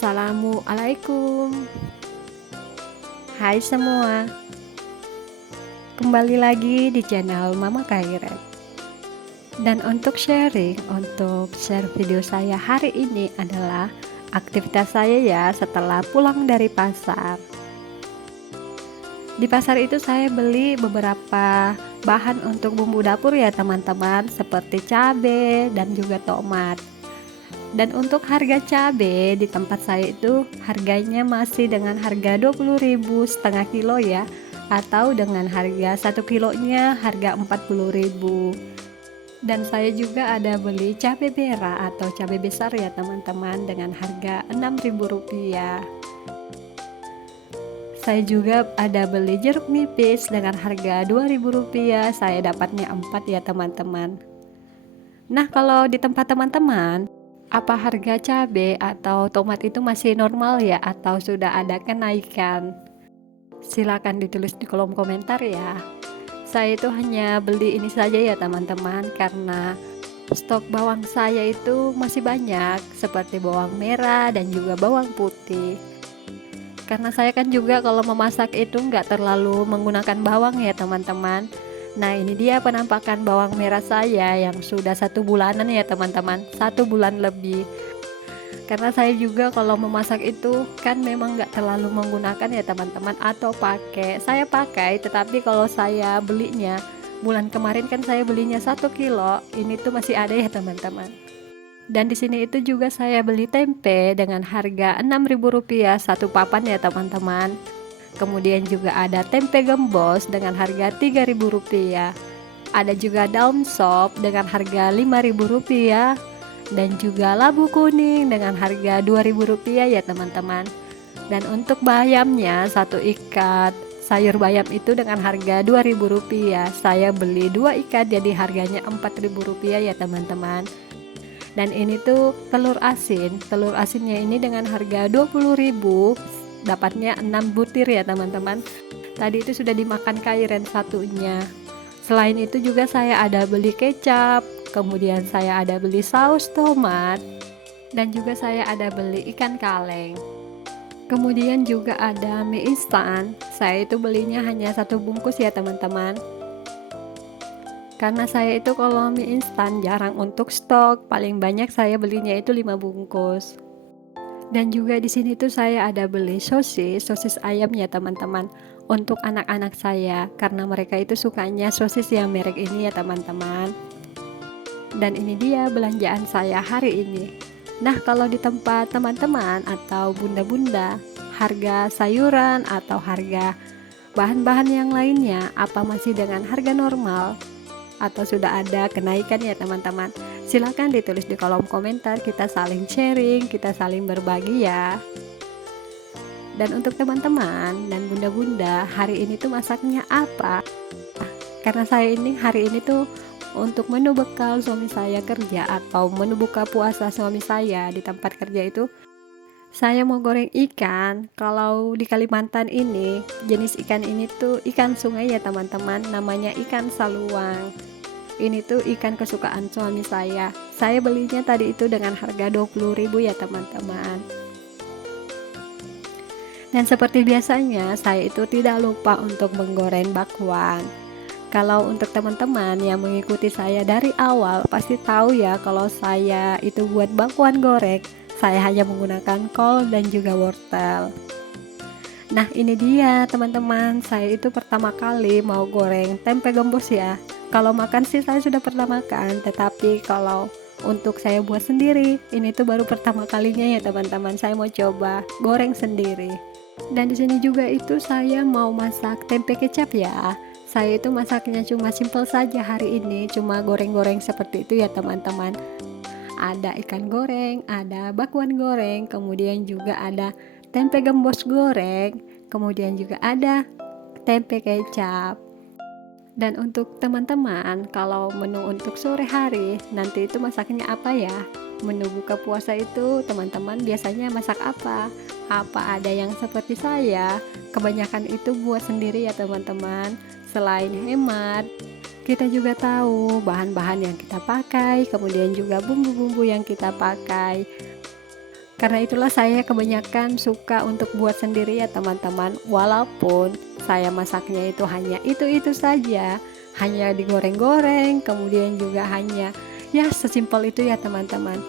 Assalamualaikum. Hai semua, kembali lagi di channel Mama Kairet. Dan untuk share video saya hari ini adalah aktivitas saya ya setelah pulang dari pasar. Di pasar itu saya beli beberapa bahan untuk bumbu dapur ya teman-teman, seperti cabai dan juga tomat. Dan untuk harga cabai di tempat saya itu harganya masih dengan harga 20.000 setengah kilo ya, atau dengan harga 1 kilonya harga 40.000. Dan saya juga ada beli cabai merah atau cabai besar ya teman-teman, dengan harga 6.000 rupiah. Saya juga ada beli jeruk nipis dengan harga 2.000 rupiah, saya dapatnya 4 ya teman-teman. Nah, kalau di tempat teman-teman, apa harga cabai atau tomat itu masih normal ya, atau sudah ada kenaikan? Silakan ditulis di kolom komentar ya. Saya itu hanya beli ini saja ya teman-teman, karena stok bawang saya itu masih banyak, seperti bawang merah dan juga bawang putih. Karena saya kan juga kalau memasak itu nggak terlalu menggunakan bawang ya teman-teman. Nah, ini dia penampakan bawang merah saya yang sudah 1 bulanan ya teman-teman, 1 bulan lebih. Karena saya juga kalau memasak itu kan memang nggak terlalu menggunakan ya teman-teman, atau saya pakai, tetapi kalau saya belinya bulan kemarin kan saya belinya 1 kilo, ini tuh masih ada ya teman-teman. Dan di sini itu juga saya beli tempe dengan harga 6.000 rupiah satu papan ya teman-teman. Kemudian juga ada tempe gembos dengan harga 3.000 rupiah. Ada juga daun sop dengan harga 5.000 rupiah. Dan juga labu kuning dengan harga 2.000 rupiah ya teman-teman. Dan untuk bayamnya, satu ikat sayur bayam itu dengan harga 2.000 rupiah. Saya beli 2 ikat jadi harganya 4.000 rupiah ya teman-teman. Dan ini tuh telur asinnya ini dengan harga 20.000, dapatnya 6 butir ya teman-teman. Tadi itu sudah dimakan Kairen satunya. Selain itu juga saya ada beli kecap, kemudian saya ada beli saus tomat, dan juga saya ada beli ikan kaleng. Kemudian juga ada mie instan, saya itu belinya hanya 1 bungkus ya teman-teman. Karena saya itu kalau mie instan jarang untuk stok, paling banyak saya belinya itu 5 bungkus. Dan juga di sini tuh saya ada beli sosis ayam ya teman-teman, untuk anak-anak saya, karena mereka itu sukanya sosis yang merek ini ya teman-teman. Dan ini dia belanjaan saya hari ini. Nah, kalau di tempat teman-teman atau bunda-bunda, harga sayuran atau harga bahan-bahan yang lainnya apa masih dengan harga normal atau sudah ada kenaikan ya teman-teman? Silahkan ditulis di kolom komentar, kita saling sharing, kita saling berbagi ya. Dan untuk teman-teman dan bunda-bunda, hari ini tuh masaknya apa? Karena saya ini hari ini tuh untuk menu bekal suami saya kerja atau menu buka puasa suami saya di tempat kerja itu, saya mau goreng ikan. Kalau di Kalimantan ini, jenis ikan ini tuh ikan sungai ya teman-teman, namanya ikan saluang. Ini tuh ikan kesukaan suami saya. Saya belinya tadi itu dengan harga 20.000 ya teman-teman. Dan seperti biasanya, saya itu tidak lupa untuk menggoreng bakwan. Kalau untuk teman-teman yang mengikuti saya dari awal, pasti tahu ya kalau saya itu buat bakwan goreng, saya hanya menggunakan kol dan juga wortel. Nah, ini dia teman-teman, saya itu pertama kali mau goreng tempe gembus ya. Kalau makan sih saya sudah pernah makan, tetapi kalau untuk saya buat sendiri, ini tuh baru pertama kalinya ya teman-teman, saya mau coba goreng sendiri. Dan di sini juga itu saya mau masak tempe kecap ya. Saya itu masaknya cuma simple saja hari ini, cuma goreng-goreng seperti itu ya teman-teman. Ada ikan goreng, ada bakwan goreng, kemudian juga ada tempe gembos goreng, kemudian juga ada tempe kecap. Dan untuk teman-teman, kalau menu untuk sore hari nanti itu masaknya apa ya? Menu buka puasa itu teman-teman biasanya masak apa? Apa ada yang seperti saya? Kebanyakan itu buat sendiri ya teman-teman. Selain hemat, kita juga tahu bahan-bahan yang kita pakai, kemudian juga bumbu-bumbu yang kita pakai. Karena itulah saya kebanyakan suka untuk buat sendiri ya teman-teman. Walaupun saya masaknya itu hanya itu-itu saja, hanya digoreng-goreng, kemudian juga hanya ya sesimpel itu ya teman-teman.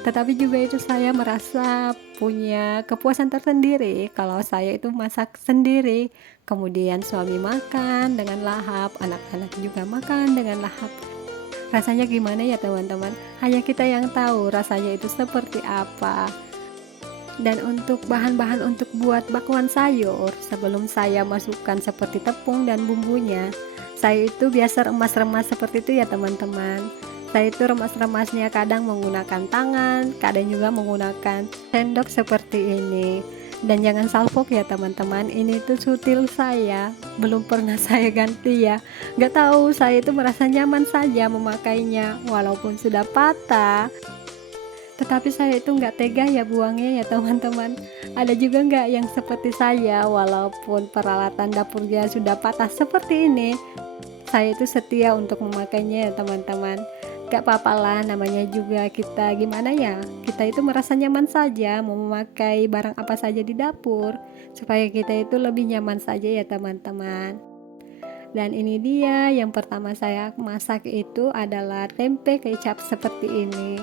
Tetapi juga itu saya merasa punya kepuasan tersendiri kalau saya itu masak sendiri. Kemudian suami makan dengan lahap, anak-anak juga makan dengan lahap. Rasanya gimana ya teman-teman? Hanya kita yang tahu rasanya itu seperti apa. Dan untuk bahan-bahan untuk buat bakwan sayur, sebelum saya masukkan seperti tepung dan bumbunya, saya itu biasa remas-remas seperti itu ya teman-teman. Saya itu remas-remasnya kadang menggunakan tangan, kadang juga menggunakan sendok seperti ini. Dan jangan salfok ya teman-teman, ini tuh sutil saya, belum pernah saya ganti ya. Gak tahu, saya itu merasa nyaman saja memakainya, walaupun sudah patah. Tetapi saya itu nggak tega ya buangnya ya teman-teman. Ada juga nggak yang seperti saya, walaupun peralatan dapurnya sudah patah seperti ini, saya itu setia untuk memakainya ya teman-teman. Gak apa-apa lah, namanya juga kita gimana ya, kita itu merasa nyaman saja mau memakai barang apa saja di dapur, supaya kita itu lebih nyaman saja ya teman-teman. Dan ini dia yang pertama saya masak itu adalah tempe kecap seperti ini.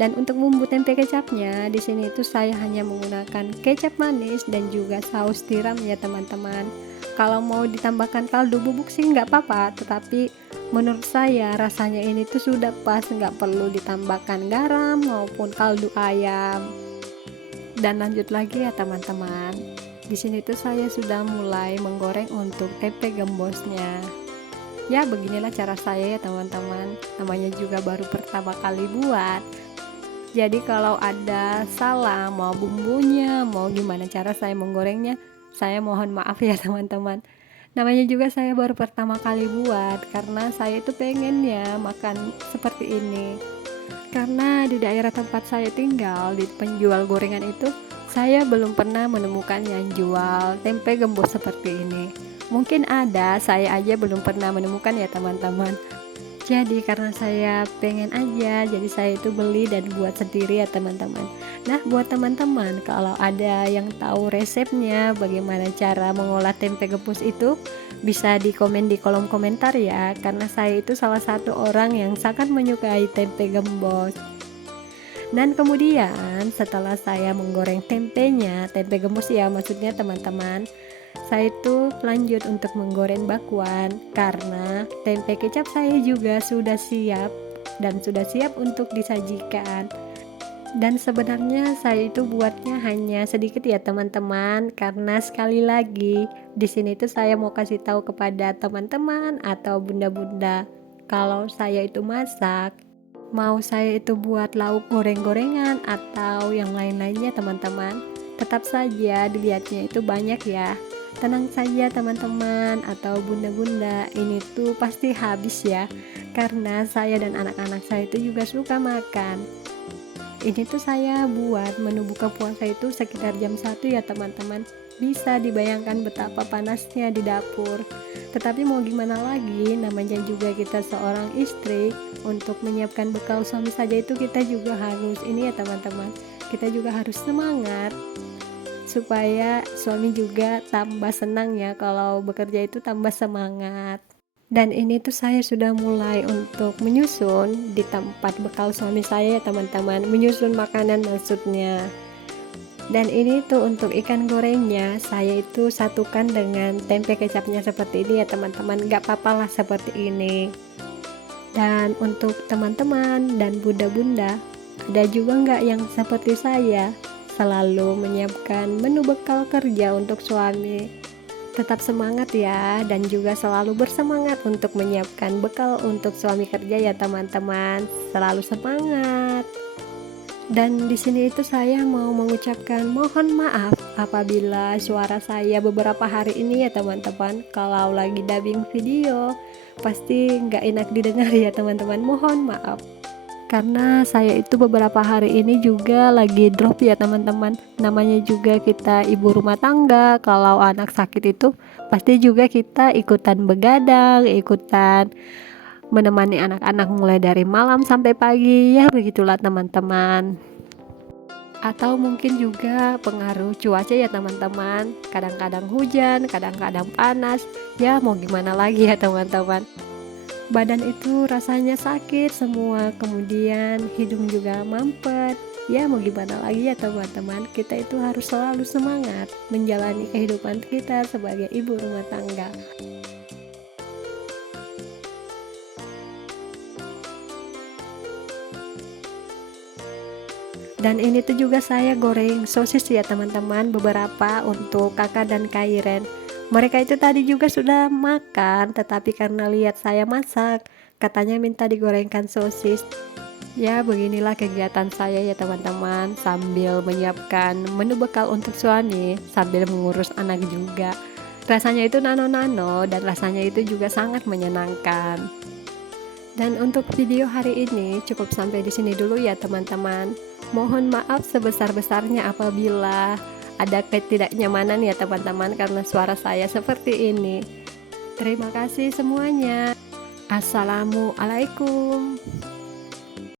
Dan untuk bumbu tempe kecapnya di sini itu saya hanya menggunakan kecap manis dan juga saus tiram ya teman-teman. Kalau mau ditambahkan kaldu bubuk sih nggak apa-apa, tetapi menurut saya rasanya ini tuh sudah pas, nggak perlu ditambahkan garam maupun kaldu ayam. Dan lanjut lagi ya teman-teman. Di sini tuh saya sudah mulai menggoreng untuk tempe gembosnya. Ya beginilah cara saya ya teman-teman. Namanya juga baru pertama kali buat. Jadi kalau ada salah mau bumbunya, mau gimana cara saya menggorengnya, saya mohon maaf ya teman-teman. Namanya juga saya baru pertama kali buat, karena saya itu pengennya makan seperti ini. Karena di daerah tempat saya tinggal, di penjual gorengan itu, saya belum pernah menemukan yang jual tempe gembos seperti ini. Mungkin ada, saya aja belum pernah menemukan ya teman-teman. Jadi karena saya pengen aja, jadi saya itu beli dan buat sendiri ya teman-teman. Nah buat teman-teman, kalau ada yang tahu resepnya bagaimana cara mengolah tempe gembus itu, bisa di komen di kolom komentar ya. Karena saya itu salah satu orang yang sangat menyukai tempe gembos. Dan kemudian setelah saya menggoreng tempenya, tempe gembus ya maksudnya teman-teman, saya itu lanjut untuk menggoreng bakwan karena tempe kecap saya juga sudah siap dan sudah siap untuk disajikan. Dan sebenarnya saya itu buatnya hanya sedikit ya teman-teman, karena sekali lagi di sini tuh saya mau kasih tahu kepada teman-teman atau bunda-bunda, kalau saya itu masak, mau saya itu buat lauk goreng-gorengan atau yang lain-lainnya teman-teman, tetap saja dilihatnya itu banyak ya. Tenang saja teman-teman atau bunda-bunda, ini tuh pasti habis ya, karena saya dan anak-anak saya itu juga suka makan. Ini tuh saya buat menu buka puasa itu sekitar jam 1 ya teman-teman. Bisa dibayangkan betapa panasnya di dapur. Tetapi mau gimana lagi, namanya juga kita seorang istri, untuk menyiapkan bekal suami saja itu kita juga harus ini ya teman-teman. Kita juga harus semangat supaya suami juga tambah senang ya, kalau bekerja itu tambah semangat. Dan ini tuh saya sudah mulai untuk menyusun di tempat bekal suami saya ya teman-teman, menyusun makanan maksudnya. Dan ini tuh untuk ikan gorengnya saya itu satukan dengan tempe kecapnya seperti ini ya teman-teman, gak apa-apa lah seperti ini. Dan untuk teman-teman dan bunda-bunda, ada juga nggak yang seperti saya selalu menyiapkan menu bekal kerja untuk suami? Tetap semangat ya, dan juga selalu bersemangat untuk menyiapkan bekal untuk suami kerja ya teman-teman. Selalu semangat. Dan di sini itu saya mau mengucapkan mohon maaf apabila suara saya beberapa hari ini ya teman-teman, kalau lagi dubbing video pasti nggak enak didengar ya teman-teman. Mohon maaf. Karena saya itu beberapa hari ini juga lagi drop ya teman-teman. Namanya juga kita ibu rumah tangga, kalau anak sakit itu pasti juga kita ikutan begadang, ikutan menemani anak-anak mulai dari malam sampai pagi ya, begitulah teman-teman. Atau mungkin juga pengaruh cuaca ya teman-teman. Kadang-kadang hujan, kadang-kadang panas. Ya mau gimana lagi ya teman-teman. Badan itu rasanya sakit semua, kemudian hidung juga mampet. Ya mau gimana lagi ya teman-teman, kita itu harus selalu semangat menjalani kehidupan kita sebagai ibu rumah tangga. Dan ini tuh juga saya goreng sosis ya teman-teman, beberapa untuk kakak dan Kairen. Mereka itu tadi juga sudah makan, tetapi karena lihat saya masak, katanya minta digorengkan sosis. Ya, beginilah kegiatan saya ya teman-teman, sambil menyiapkan menu bekal untuk suami, sambil mengurus anak juga. Rasanya itu nano-nano dan rasanya itu juga sangat menyenangkan. Dan untuk video hari ini cukup sampai di sini dulu ya teman-teman. Mohon maaf sebesar-besarnya apabila ada ketidaknyamanan ya teman-teman karena suara saya seperti ini. Terima kasih semuanya. Assalamualaikum.